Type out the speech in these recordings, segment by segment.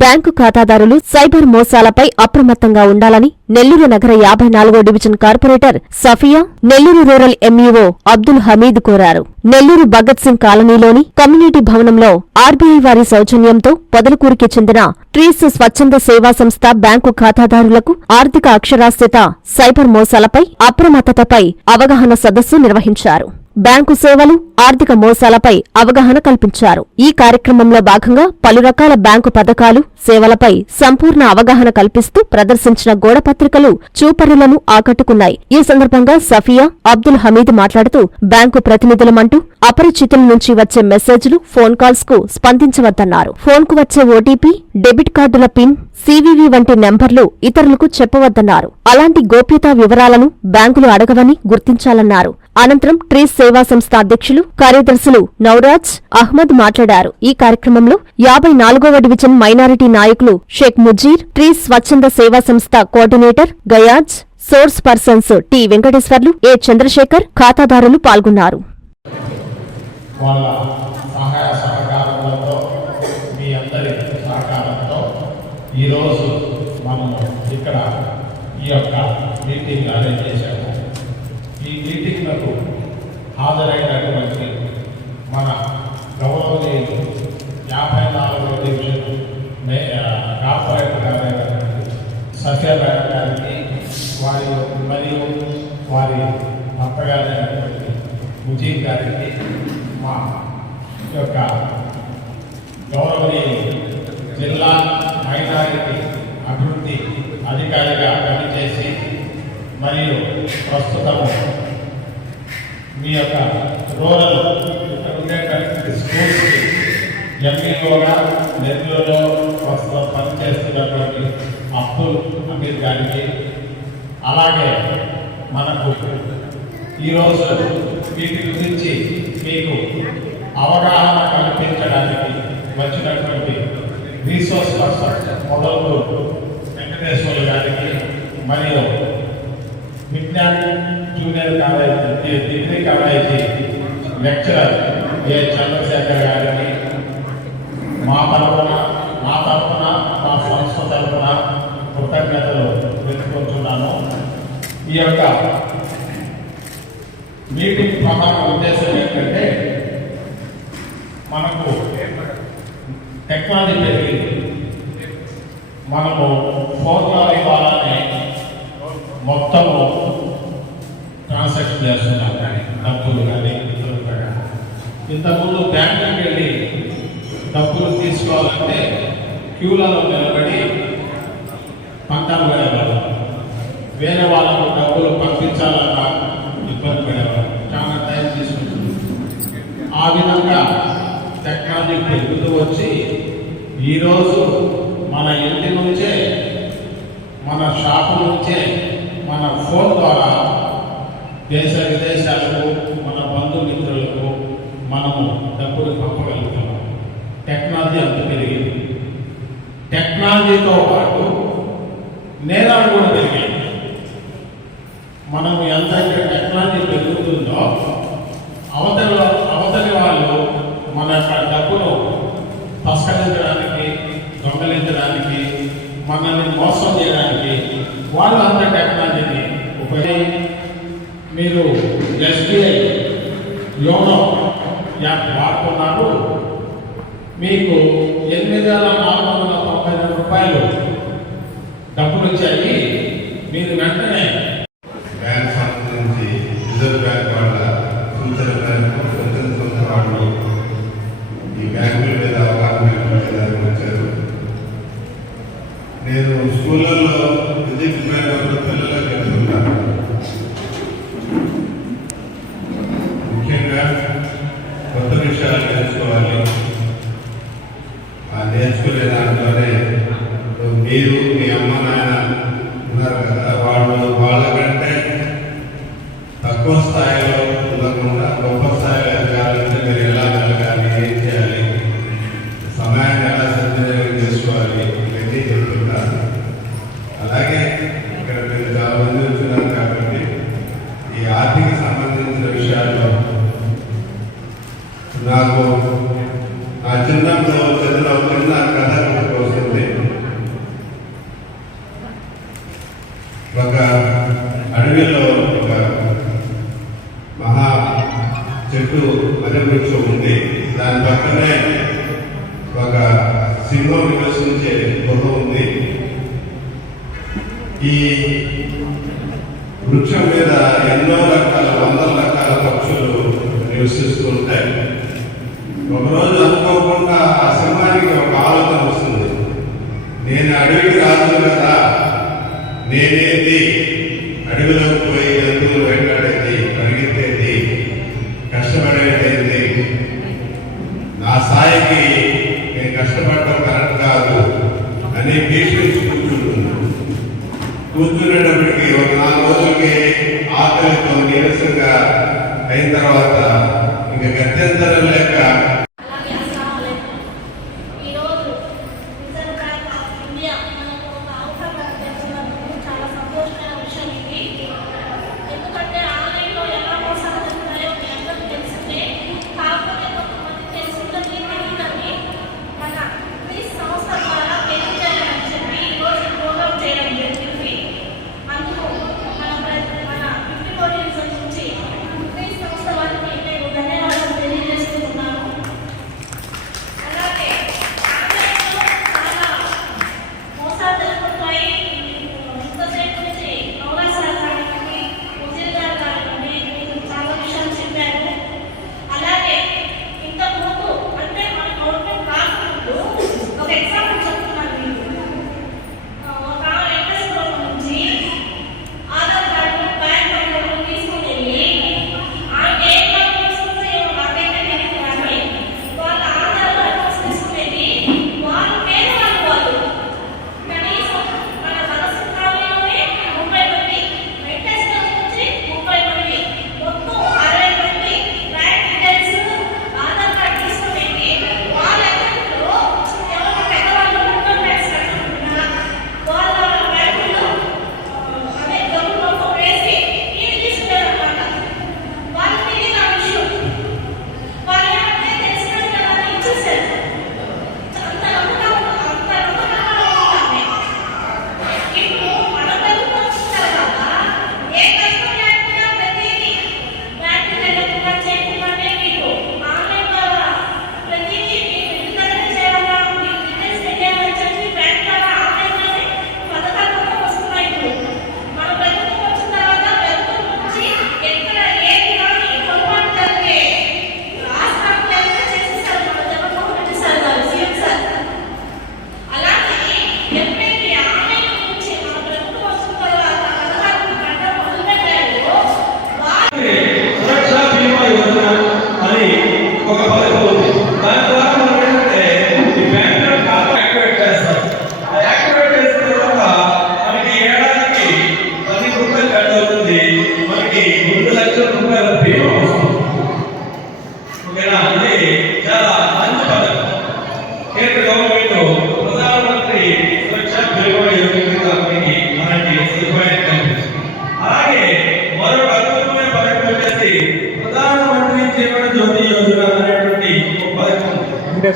Bank ఖాతాదారులు cyber మోసాలపై అప్రమత్తంగా ఉండాలని నెల్లూరు నగర 54వ division corporator Safia, Nellore rural MEO Abdul Hameed కోరారు. నెల్లూరు భగత్ సింగ్ కాలనీలోని కమ్యూనిటీ భవనంలో ఆర్బీఐ వారి సౌజన్యంతో పొదలకూరుకి చెందిన ట్రీస్ స్వచ్ఛంద సేవా సంస్థ బ్యాంకు ఖాతాదారులకు ఆర్థిక అక్షరాస్యత, సైబర్ మోసాలపై అప్రమత్తతపై అవగాహన సదస్సు నిర్వహించారు. బ్యాంకు సేవలు, ఆర్థిక మోసాలపై అవగాహన కల్పించారు. ఈ కార్యక్రమంలో భాగంగా పలు రకాల బ్యాంకు పథకాలు, సేవలపై సంపూర్ణ అవగాహన కల్పిస్తూ ప్రదర్శించిన గోడపత్రికలు చూపరులను ఆకట్టుకున్నాయి. ఈ సందర్భంగా సఫియా, అబ్దుల్ హమీద్ మాట్లాడుతూ బ్యాంకు ప్రతినిధులమంటూ అపరిచితుల నుంచి వచ్చే మెసేజ్లు, ఫోన్ కాల్స్ కు స్పందించవద్దన్నారు. ఫోన్ కు వచ్చే ఓటీపీ, డెబిట్ కార్డుల పిన్, సివివి వంటి నెంబర్లు ఇతరులకు చెప్పవద్దన్నారు. అలాంటి గోప్యతా వివరాలను బ్యాంకులు అడగవని గుర్తించాలన్నారు. అనంతరం ట్రీస్ సేవా సంస్థ అధ్యక్షులు, కార్యదర్శులు నౌరాజ్, అహ్మద్ మాట్లాడారు. ఈ కార్యక్రమంలో 54వ డివిజన్ మైనారిటీ నాయకులు షేక్ ముజీర్, ట్రీస్ స్వచ్ఛంద సేవా సంస్థ coordinator Gayaz, source persons T Venkateswarlu, A Chandrasekhar, ఖాతాదారులు పాల్గొన్నారు. ఈరోజు మనము ఇక్కడ ఈ యొక్క మీటింగ్ అరేంజ్ చేశాము. ఈ మీటింగ్లకు హాజరైనటువంటి మన గౌరవనీయులు 54వ డివిజన్ కార్పొరేటర్ గారైనటువంటి సత్యనారాయణ గారికి, మరియు వారి అత్తగారైనటువంటి ముజీబ్ గారికి, మా యొక్క గౌరవనీయులు జిల్లా మైనారిటీ అభివృద్ధి అధికారిగా పనిచేసి మరియు ప్రస్తుతము మీ యొక్క రూరల్ ఇక్కడ ఉండేటటువంటి స్కూల్స్కి ఎంఈఓగా నెల్లూరులో ప్రస్తుతం పనిచేస్తున్నటువంటి అబ్దుల్ హమీద్ గారికి, అలాగే మనకు ఈరోజు వీటి గురించి మీకు అవగాహన కల్పించడానికి వచ్చినటువంటి రీసోర్స్ పర్సన్ మొదలు వెంకటేశ్వర గారికి, మరియు Vignan junior college degree college lecturer A Chandrasekhar గారికి మా తరఫున మా సంస్థ తరఫున కృతజ్ఞతలు తెలుపుకుంటున్నాను. ఈ యొక్క మీటింగ్ ప్రధాన ఉద్దేశం ఏంటంటే, మనకు టెక్నాలజీ పెరిగింది. మనము ఫోన్లో ఇవ్వాలని మొత్తము ట్రాన్సాక్షన్ చేస్తున్నాం, కానీ డబ్బులు కానీ ఇతరులుగా. ఇంతకుముందు బ్యాంకుకి వెళ్ళి డబ్బులు తీసుకోవాలంటే క్యూలలో నిలబడి పంటలు పడేవాళ్ళు, వేరే వాళ్ళకు డబ్బులు పంపించాలన్నా ఇబ్బంది పడేవాళ్ళు, చాలా టైం తీసుకుంటుంది. ఆ విధంగా టెక్నాలజీ పెరుగుతూ వచ్చి ఈరోజు మన ఇంటి నుంచే, మన షాపు నుంచే, మన ఫోన్ ద్వారా దేశ విదేశాలకు, మన బంధుమిత్రులకు మనము డబ్బులు పంపగలుగుతున్నాం. టెక్నాలజీ అంత పెరిగింది. టెక్నాలజీతో పాటు నేరాలు కూడా పెరిగాయి. మనము ఎంతైతే టెక్నాలజీ పెరుగుతుందో అవతలి వాళ్ళు మన యొక్క డబ్బును తస్కరించడానికి, దొంగలించడానికి, మనల్ని మోసం చేయడానికి వాళ్ళు అంత టెక్నాలజీని ఉపయోగించి, మీరు ఎస్బీఐ యోనో యాప్ వాడుతున్నారు, మీకు 8,492 రూపాయలు డబ్బులు వచ్చాయి. మీరు వెంటనే బ్యాంక్ సంబంధించి రిజర్వ్ బ్యాంక్ వాళ్ళ సూచన వాళ్ళు ఈ బ్యాంకుల మీద అవగాహన కల్పించడానికి వచ్చారు. నేను స్కూళ్ళల్లో విద్యుత్ పిల్లలకు చెప్తున్నాను, ముఖ్యంగా కొత్త విషయాలు నేర్చుకోవాలి. ఆ నేర్చుకునే దాంట్లోనే మీరు, మీ అమ్మ నాయన ఉన్నారు కదా, వాళ్ళకంటే తక్కువ స్థాయిలో ఉండకుండా గొప్ప స్థాయిలో ఎదగాలంటే మీరు ఎలా వెళ్ళగాలి, ఏం చేయాలి, సమయాన్ని ఎలా సద్వినియోగం చేసుకోవాలి ఇవన్నీ చెప్తుంటారు. అలాగే ఇక్కడ మీరు చాలా మంది వచ్చినారు కాబట్టి ఈ ఆర్థిక సంబంధించిన విషయాల్లో నాకు నా చిన్నప్పుడు చిన్న కథ గుర్తుకు వస్తుంది. చెట్టు మర్రి వృక్షం ఉంది. దాని పక్కనే ఒక సింహం నివసించే గుహ ఉంది. ఈ వృక్షం మీద ఎన్నో రకాల వందల రకాల పక్షులు నివసిస్తూ ఉంటాయి. ఒకరోజు అనుకోకుండా ఆ సింహానికి ఒక ఆలోచన వస్తుంది. నేను అడవికి రాదు కదా, నేనేది అడవిలోకి పోయి జంతువులు వెంటాడేది, పరిగెత్తేది, కష్టపడేది, నా స్థాయికి నేను కష్టపడటం కరెక్ట్ కాదు అని భీష్మించి కూర్చునేటప్పటికి ఒక 4 రోజులకి ఆకలితో నీరసంగా అయిన తర్వాత ఇంకా గత్యంతరం లేక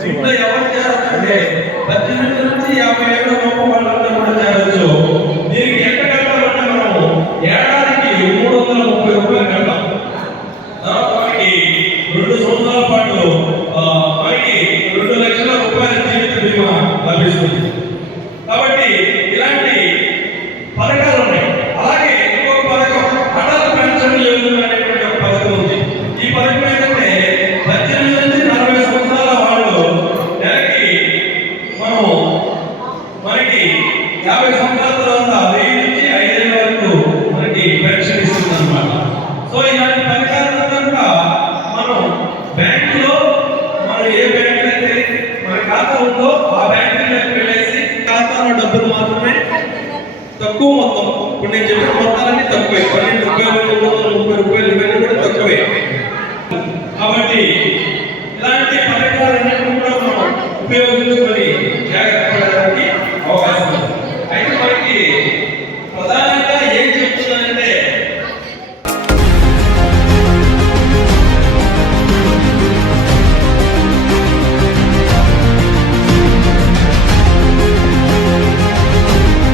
ఇంట్లో ఎవరు చేస్తారంటే 18 నుంచి 50 ఏళ్ళ లోపు వాళ్ళంతా కూడా చేయవచ్చు. దీనికి ఎంత కట్టాలంటే మనము ఏడాదికి 330 రూపాయలు కట్టాం. మనకి 2 సంవత్సరాల పాటు మనకి 2 లక్షల రూపాయల జీవిత బీమా లభిస్తుంది. కాబట్టి ఇలాంటి పథకాలు ఉన్నాయి. అలాగే ఇంకొక పథకం అటల్ పెన్షన్ యోజన అనేటువంటి ఒక పథకం ఉంది. ఈ పథకం ఏంటంటే 18 నుంచి 40 సంవత్సరాల వాళ్ళు నెలకి మనకి 50 సంవత్సరాల తర్వాత 1000 నుంచి 5000 వరకు మనకి పెన్షన్ ఇస్తుంది అన్నమాట. సో ఇలాంటి పథకాలను కనుక మనం బ్యాంకులో మనం ఏ బ్యాంక్ అయితే మన ఖాతా ఉందో ఆ బ్యాంకులోకి వెళ్ళేసి ఖాతాలో డబ్బులు మాత్రమే తక్కువ మొత్తం, ఇప్పుడు నేను చెప్పిన మొత్తాలన్నీ తక్కువే, 12 రూపాయలు 330 రూపాయలు ఇవన్నీ కూడా తక్కువే. కాబట్టి ఇలాంటి పథకాలన్నింటినీ కూడా మనం ఉపయోగించుకొని జాగ్రత్త